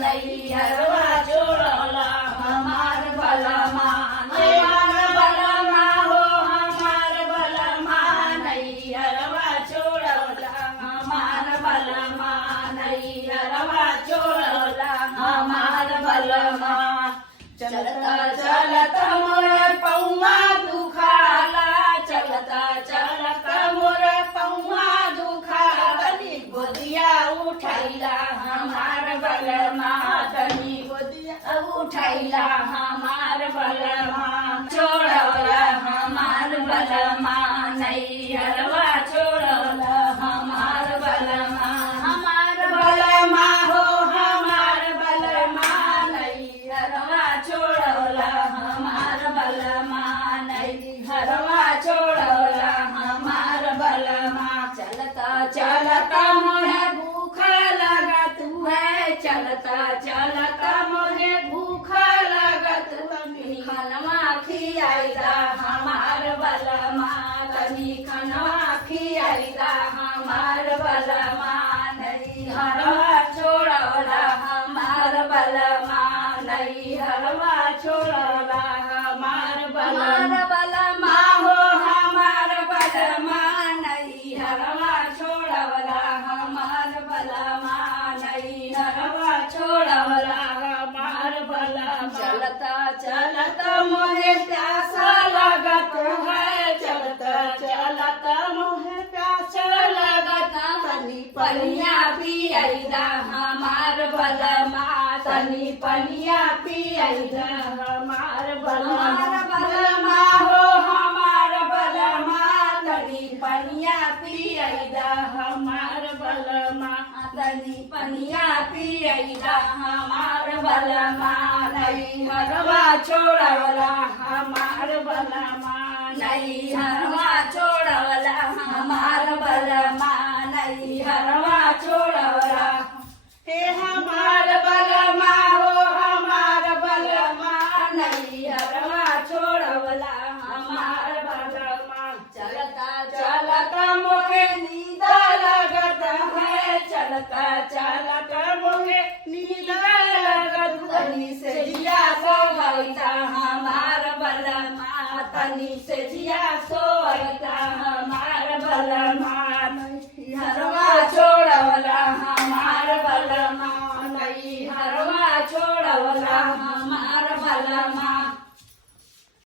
नैहरवा छोड़ला हमार बलमा हो हमार बलमा नैहरवा छोड़ला हमार बलमा नैहरवा छोड़ला हमार बलमा चलता चलता मोर पौआ दुखाला चलता चलता मोर पौआ दुखाला तनी गोदिया उठैला हमार बलमा तनी गोदिया उठैला हमार बलमा छोड़ला हमार बलमा नैहरवा छोड़ला हमार बलमा हो हमार बलमा नैहरवा छोड़ला हमार बलमा नैहरवा छोड़ला हमार बलमा चलता चलता मोहे भूख लगत है चलता चलता मोहे भूख लगत खनवा खियाइदा हमार बलमा तनी खनवा खियाइदा हमार बलमा नैहरवा छोड़ला हमार बलमा नैहरवा छोड़ला हमार बलमा हो हमार बलमा नैहरवा छोड़ला हमार बलमा नैहरवा छोड़ला हमार बलमा चलता चलता मोहे प्यासा लगत है चलता चलता मोहे प्यासा लगत तनी पनिया पियाइदा हमार बलमा तनी पनिया पियाइदा हमार बलमा हो हमार बलमा तनी पनिया पियाइदा हमार बलमा तनी पनिया पियाइदा हमार बलमा नैहरवा छोड़ला हमार बलमा नैहरवा छोड़ला हमार बलमा नैहरवा छोड़ला हे हमार बलमा हो हमार बलमा नैहरवा छोड़ला हमार बलमा चलता चलता मोहे नींद लगत है चलता चलता मोहे नींद लगत तनी से जिया सोवैता हमार बलमा तनी से जिया सोवैता हमार बलमा नैहरवा छोड़ला हमार बलमा नैहरवा छोड़ला हमार बलमा